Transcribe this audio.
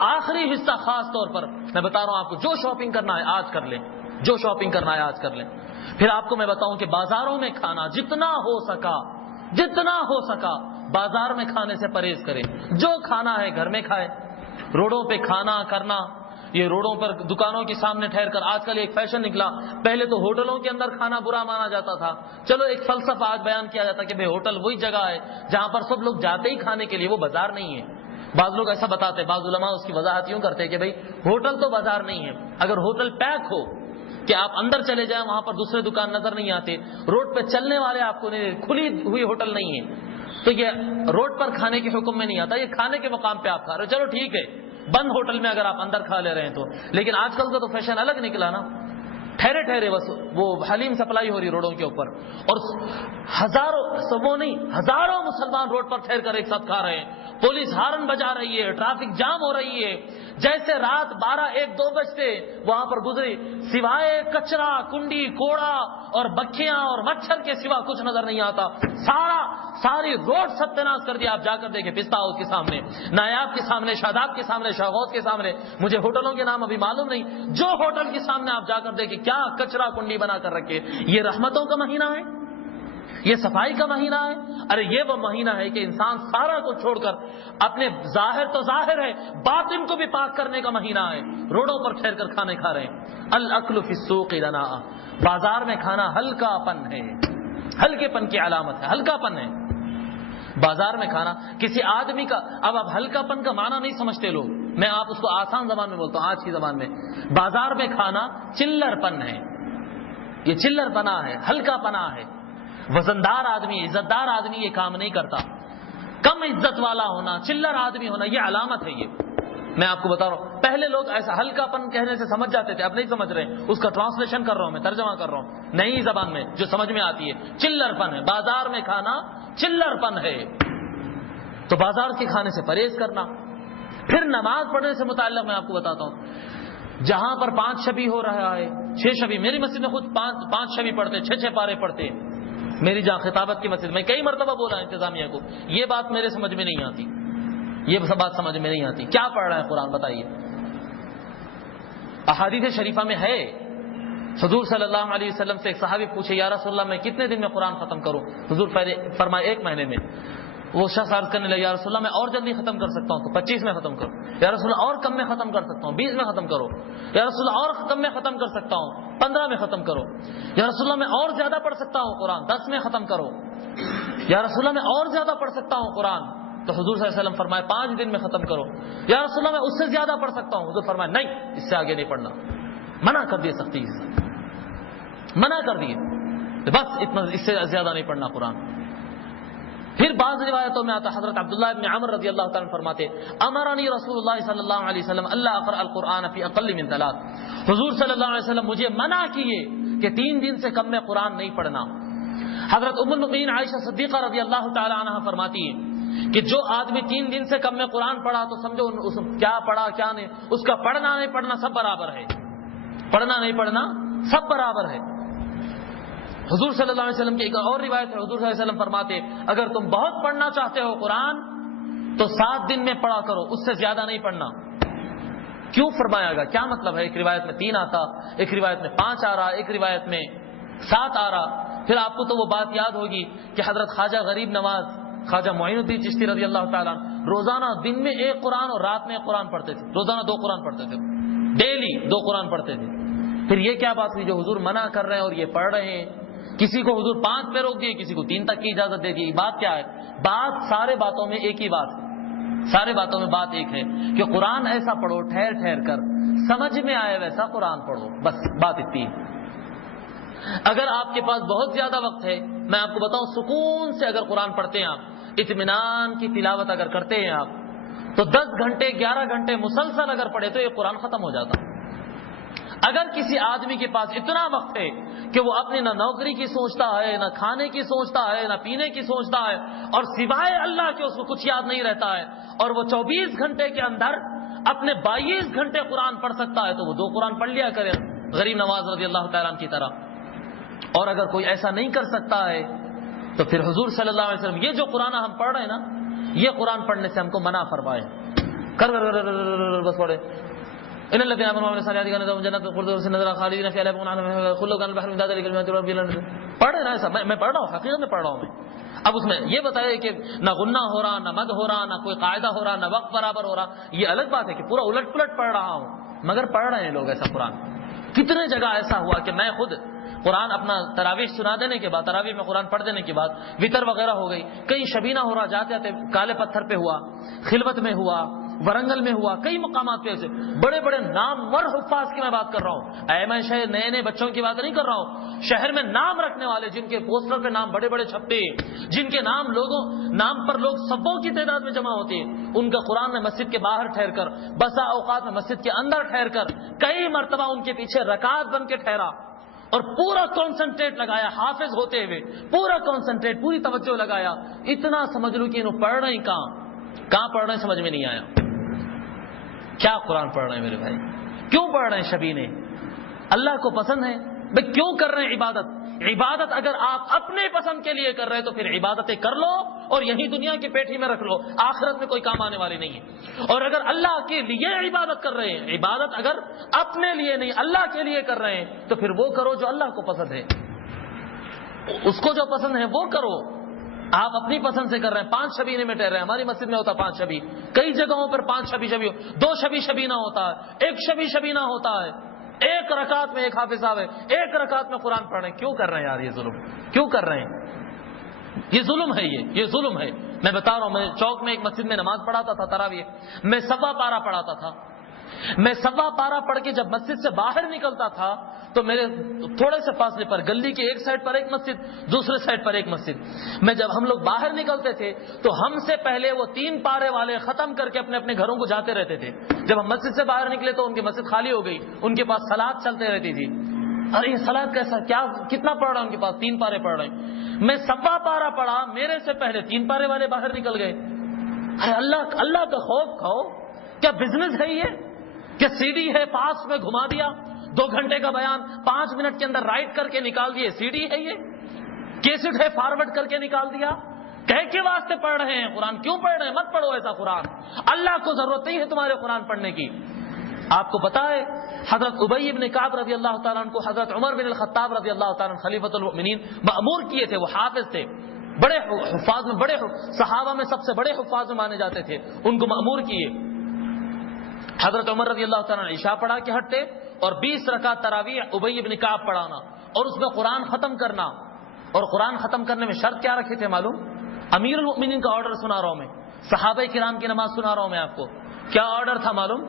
آخری حصہ خاص طور پر میں بتا رہا ہوں آپ کو، جو شاپنگ کرنا ہے آج کر لیں، جو شاپنگ کرنا ہے آج کر لیں۔ پھر آپ کو میں بتاؤں کہ بازاروں میں کھانا جتنا ہو سکا بازار میں کھانے سے پرہیز کریں۔ جو کھانا ہے گھر میں کھائے۔ روڈوں پہ کھانا کرنا، یہ روڈوں پر دکانوں کے سامنے ٹھہر کر، آج کل ایک فیشن نکلا، پہلے تو ہوٹلوں کے اندر کھانا برا مانا جاتا تھا، چلو ایک فلسفہ آج بیان کیا جاتا ہے کہ بھئی ہوٹل وہی جگہ ہے جہاں پر سب لوگ جاتے ہی کھانے کے لیے، وہ بازار نہیں ہے۔ بعض لوگ ایسا بتاتے ہیں، بعض علماء اس کی وضاحت یوں کرتے ہیں کہ بھئی ہوٹل تو بازار نہیں ہے۔ اگر ہوٹل پیک ہو کہ آپ اندر چلے جائیں، وہاں پر دوسرے دکان نظر نہیں آتے، روڈ پہ چلنے والے آپ کو نہیں، کھلی ہوئی ہوٹل نہیں ہے، تو یہ روڈ پر کھانے کے حکم میں نہیں آتا، یہ کھانے کے مقام پہ آپ کھا رہے ہو، چلو ٹھیک ہے بند ہوٹل میں اگر آپ اندر کھا لے رہے ہیں تو۔ لیکن آج کل کا تو فیشن الگ نکلا نا، ٹھہرے ٹھہرے بس وہ حلیم سپلائی ہو رہی روڈوں کے اوپر، اور ہزاروں مسلمان روڈ پر ٹھہر کر ایک ساتھ کھا رہے ہیں، پولیس ہارن بجا رہی ہے، ٹریفک جام ہو رہی ہے، جیسے رات 12 1 2 بجتے وہاں پر گزری، سوائے کچرا کنڈی کوڑا اور مکھیاں اور مچھر کے سوا کچھ نظر نہیں آتا، ساری روڈ ستیاناش کر دیا۔ آپ جا کر دیکھیں پستہ ہاؤس کے سامنے، نایاب کے سامنے، شاداب کے سامنے، شاغوت کے سامنے، مجھے ہوٹلوں کے نام ابھی معلوم نہیں، جو ہوٹل کے سامنے آپ جا کر دیکھیں کیا کچرا کنڈی بنا کر رکھے۔ یہ رحمتوں کا مہینہ ہے، یہ صفائی کا مہینہ ہے؟ ارے یہ وہ مہینہ ہے کہ انسان سارا کو چھوڑ کر اپنے ظاہر تو ظاہر ہے، باطن کو بھی پاک کرنے کا مہینہ ہے، روڈوں پر ٹھہر کر کھانے کھا رہے ہیں۔ الاکل فی السوق دناء، بازار میں کھانا ہلکا پن ہے، ہلکے پن کی علامت ہے، ہلکا پن ہے بازار میں کھانا کسی آدمی کا۔ اب آپ ہلکا پن کا معنی نہیں سمجھتے لوگ، میں آپ اس کو آسان زبان میں بولتا ہوں، آج کی زبان میں بازار میں کھانا چلر پن ہے، یہ چلر پنا ہے، ہلکا پنا ہے۔ وزندار آدمی، عزت دار آدمی یہ کام نہیں کرتا۔ کم عزت والا ہونا، چلر آدمی ہونا، یہ علامت ہے۔ یہ میں آپ کو بتا رہا ہوں، پہلے لوگ ایسا ہلکا پن کہنے سے سمجھ جاتے تھے، اب نہیں سمجھ رہے، اس کا ٹرانسلیشن کر رہا ہوں میں، ترجمہ کر رہا ہوں نئی زبان میں جو سمجھ میں آتی ہے۔ چلر پن ہے، بازار میں کھانا چلر پن ہے، تو بازار کے کھانے سے پرہیز کرنا۔ پھر نماز پڑھنے سے متعلق میں آپ کو بتاتا ہوں، جہاں پر 5 شبی ہو رہا ہے، 6 شبی، میری مسجد میں خود 5 شبی پڑھتے، 6 پارے پڑھتے، میری جہاں خطابت کی مسجد میں کئی مرتبہ بولا انتظامیہ کو، یہ بات میرے سمجھ میں نہیں آتی، یہ بات سمجھ میں نہیں آتی، کیا پڑھ رہا ہے قرآن بتائیے؟ احادیث شریفہ میں ہے، حضور صلی اللہ علیہ وسلم سے ایک صحابی پوچھے، یا رسول اللہ میں کتنے دن میں قرآن ختم کروں؟ حضور فرمائے 1 مہینے میں۔ وہ شخص عرض کرنے لگا، یا رسول اللہ میں اور جلدی ختم کر سکتا ہوں تو 25 میں ختم کرو، یا رسول اللہ اور کم میں ختم کر سکتا ہوں 20 میں ختم کرو، یا رسول اللہ اور کم میں ختم کر سکتا ہوں 15 میں ختم کرو، یا رسول اللہ میں اور زیادہ پڑھ سکتا ہوں قرآن 10 میں ختم کرو، یا رسول اللہ میں اور زیادہ پڑھ سکتا ہوں قرآن، تو حضور صلی اللہ علیہ وسلم فرمائے 5 دن میں ختم کرو، یا رسول اللہ میں اس سے زیادہ پڑھ سکتا ہوں، حضور فرمائے نہیں، اس سے آگے نہیں پڑھنا، منع کر دیے، سختی سے منع کر دیے، بس اتنا، اس سے زیادہ نہیں پڑھنا قرآن۔ پھر بعض روایتوں میں آتا، حضرت عبداللہ ابن عمر رضی اللہ تعالیٰ عنہ فرماتے، امرنی رسول اللہ صلی اللہ علیہ وسلم اللہ اقرأ القرآن فی اقل من 3، حضور صلی اللہ علیہ وسلم مجھے منع کیے کہ 3 دن سے کم میں قرآن نہیں پڑھنا۔ حضرت ام المؤمنین عائشہ صدیقہ رضی اللہ تعالیٰ عنہ فرماتی ہے کہ جو آدمی 3 دن سے کم میں قرآن پڑھا تو سمجھو اس کیا پڑھا کیا نہیں، اس کا پڑھنا نہیں پڑھنا سب برابر ہے، پڑھنا نہیں پڑھنا سب برابر ہے۔ حضور صلی اللہ علیہ وسلم کی ایک اور روایت ہے، حضور صلی اللہ علیہ وسلم فرماتے اگر تم بہت پڑھنا چاہتے ہو قرآن تو 7 دن میں پڑھا کرو، اس سے زیادہ نہیں پڑھنا۔ کیوں فرمایا گا، کیا مطلب ہے؟ ایک روایت میں 3 آتا، ایک روایت میں 5 آ رہا، ایک روایت میں 7 آ رہا۔ پھر آپ کو تو وہ بات یاد ہوگی کہ حضرت خواجہ غریب نواز خواجہ معین الدین چشتی رضی اللہ تعالیٰ روزانہ دن میں 1 قرآن اور رات میں 1 قرآن پڑھتے تھے، روزانہ 2 قرآن پڑھتے تھے، ڈیلی 2 قرآن پڑھتے تھے۔ پھر یہ کیا بات ہوئی جو حضور منع کر رہے ہیں اور یہ پڑھ رہے ہیں؟ کسی کو حضور 5 پہ روک دیے، کسی کو 3 تک کی اجازت دے دی، بات کیا ہے؟ بات سارے باتوں میں ایک ہی بات ہے، سارے باتوں میں بات ایک ہے کہ قرآن ایسا پڑھو ٹھہر ٹھہر کر، سمجھ میں آئے ویسا قرآن پڑھو، بس بات اتنی ہے۔ اگر آپ کے پاس بہت زیادہ وقت ہے، میں آپ کو بتاؤں سکون سے اگر قرآن پڑھتے ہیں آپ، اطمینان کی تلاوت اگر کرتے ہیں آپ، تو 10 گھنٹے 11 گھنٹے مسلسل اگر پڑھے تو یہ قرآن ختم ہو جاتا۔ اگر کسی آدمی کے پاس اتنا وقت ہے کہ وہ اپنی نہ نوکری کی سوچتا ہے، نہ کھانے کی سوچتا ہے، نہ پینے کی سوچتا ہے، اور سوائے اللہ کے اس کو کچھ یاد نہیں رہتا ہے، اور وہ 24 گھنٹے کے اندر اپنے 22 گھنٹے قرآن پڑھ سکتا ہے، تو وہ 2 قرآن پڑھ لیا کرے غریب نواز رضی اللہ تعالیٰ عنہ کی طرح۔ اور اگر کوئی ایسا نہیں کر سکتا ہے تو پھر حضور صلی اللہ علیہ وسلم یہ جو قرآن ہم پڑھ رہے ہیں نا، یہ قرآن پڑھنے سے ہم کو منع فرمائے، بس پڑھے ان الذين امنوا وعملوا الصالحات كانت لهم جنات الخلد نزلا خالدين فيها لا يبغون عنها خلوا كان البحر مدادا لكلمات ربي پڑھ رہے نا ایسا میں پڑھ رہا ہوں، حقیقت میں پڑھ رہا ہوں میں. اب اس میں یہ بتائے کہ نہ غنہ ہو رہا، نہ مد ہو رہا، نہ کوئی قاعدہ ہو رہا، نہ وقت برابر ہو رہا، یہ الگ بات ہے کہ پورا الٹ پلٹ پڑھ رہا ہوں، مگر پڑھ رہے ہیں لوگ ایسا قرآن. کتنے جگہ ایسا ہوا کہ میں خود قرآن اپنا تراویح سنا دینے کے بعد، تراویح میں قرآن پڑھ دینے کے بعد وطر وغیرہ ہو گئی، کہیں شبینہ ہو رہا، جاتے جاتے کالے پتھر پہ ہوا، خلوت میں ہوا، ورنگل میں ہوا، کئی مقامات پہ ایسے بڑے بڑے نامور حفاظ کی میں بات کر رہا ہوں. میں شہر نئے نئے بچوں کی بات نہیں کر رہا ہوں، شہر میں نام رکھنے والے جن کے پوسٹر پہ نام بڑے بڑے چھپے، جن کے نام پر لوگ سبوں کی تعداد میں جمع ہوتے ہیں، ان کا قرآن میں مسجد کے باہر ٹھہر کر، بسا اوقات میں مسجد کے اندر ٹھہر کر، کئی مرتبہ ان کے پیچھے رکعت بن کے ٹھہرا اور پورا کانسنٹریٹ لگایا، حافظ ہوتے ہوئے پورا کانسنٹریٹ، پوری توجہ لگایا. اتنا سمجھ لوں کہ انہوں پڑھ رہے ہیں کہاں پڑھ رہے ہیں سمجھ میں نہیں آیا. کیا قرآن پڑھ رہے ہیں میرے بھائی؟ کیوں پڑھ رہے ہیں شبینے؟ اللہ کو پسند ہے بھائی، کیوں کر رہے ہیں عبادت؟ عبادت اگر آپ اپنے پسند کے لیے کر رہے ہیں تو پھر عبادتیں کر لو اور یہی دنیا کی پیٹھی میں رکھ لو، آخرت میں کوئی کام آنے والی نہیں ہے. اور اگر اللہ کے لیے عبادت کر رہے ہیں، عبادت اگر اپنے لیے نہیں اللہ کے لیے کر رہے ہیں تو پھر وہ کرو جو اللہ کو پسند ہے، اس کو جو پسند ہے وہ کرو. آپ اپنی پسند سے کر رہے ہیں، 5 شبینے میں ٹھہر رہے ہیں. ہماری مسجد میں ہوتا 5 شبی، کئی جگہوں پر 5 شبی 2 شبی شبینہ ہوتا ہے، 1 شبی شبینہ ہوتا ہے، 1 رکعت میں 1 حافظ صاحب ہے، 1 رکعت میں قرآن پڑھ رہے ہیں. کیوں کر رہے ہیں یار یہ ظلم؟ کیوں کر رہے ہیں؟ یہ ظلم ہے، یہ ظلم ہے. میں بتا رہا ہوں، میں چوک میں ایک مسجد میں نماز پڑھاتا تھا تراویح، میں 1.25 پارہ پڑھاتا تھا. میں 1.25 پارہ پڑھ کے جب مسجد سے باہر نکلتا تھا تو میرے تھوڑے سے فاصلے پر گلی کے ایک سائڈ پر ایک مسجد، دوسرے سائڈ پر ایک مسجد. میں جب ہم لوگ باہر نکلتے تھے تو ہم سے پہلے وہ 3 پارے والے ختم کر کے اپنے اپنے گھروں کو جاتے رہتے تھے. جب ہم مسجد سے باہر نکلے تو ان کی مسجد خالی ہو گئی، ان کے پاس صلاۃ چلتے رہتی تھی. ارے یہ صلاۃ کیسا، کیا کتنا پڑھ رہا ہے ان کے پاس؟ 3 پارے پڑھ رہے ہیں. میں 1.25 پارہ پڑھا، میرے سے پہلے 3 پارے والے باہر نکل گئے. ارے اللہ کا خوف کھاؤ. کیا بزنس ہے یہ کہ سی ڈی ہے پاس میں گھما دیا، 2 گھنٹے کا بیان 5 منٹ کے اندر رائٹ کر کے نکال دیے؟ سی ڈی ہے یہ؟ کیسٹ ہے فارورڈ کر کے نکال دیا؟ کہہ کے واسطے پڑھ رہے ہیں قرآن؟ کیوں پڑھ رہے ہیں؟ مت پڑھو ایسا قرآن. اللہ کو ضرورت نہیں ہے تمہارے قرآن پڑھنے کی. آپ کو پتا ہے حضرت ابی بن کعب رضی اللہ تعالیٰ عنہ کو حضرت عمر بن الخطاب رضی اللہ تعالیٰ عنہ خلیفۃ المؤمنین مأمور کیے تھے. وہ حافظ تھے، بڑے حفاظ میں، بڑے صحابہ میں سب سے بڑے حفاظ میں مانے جاتے تھے. ان کو مأمور کیے. حضرت عمر رضی اللہ تعالیٰ عنہ عشاء پڑھا کے ہٹتے اور 20 رکعت تراویح ابی بن کعب پڑھانا اور اس میں قرآن ختم کرنا. اور قرآن ختم کرنے میں شرط کیا رکھے تھے معلوم؟ امیر المؤمنین کا آرڈر سنا رہا ہوں میں، صحابہ کرام کی نماز سنا رہا ہوں میں آپ کو. کیا آرڈر تھا معلوم؟